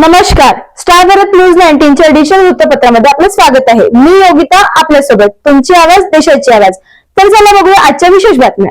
नमस्कार star Bharat news नाईन्टीनच्या edition वृत्तपत्रामध्ये आपलं स्वागत आहे मी योगिता आपल्यासोबत तुमची आवाज देशाची आवाज तर चला बघूया आजच्या विशेष बातम्या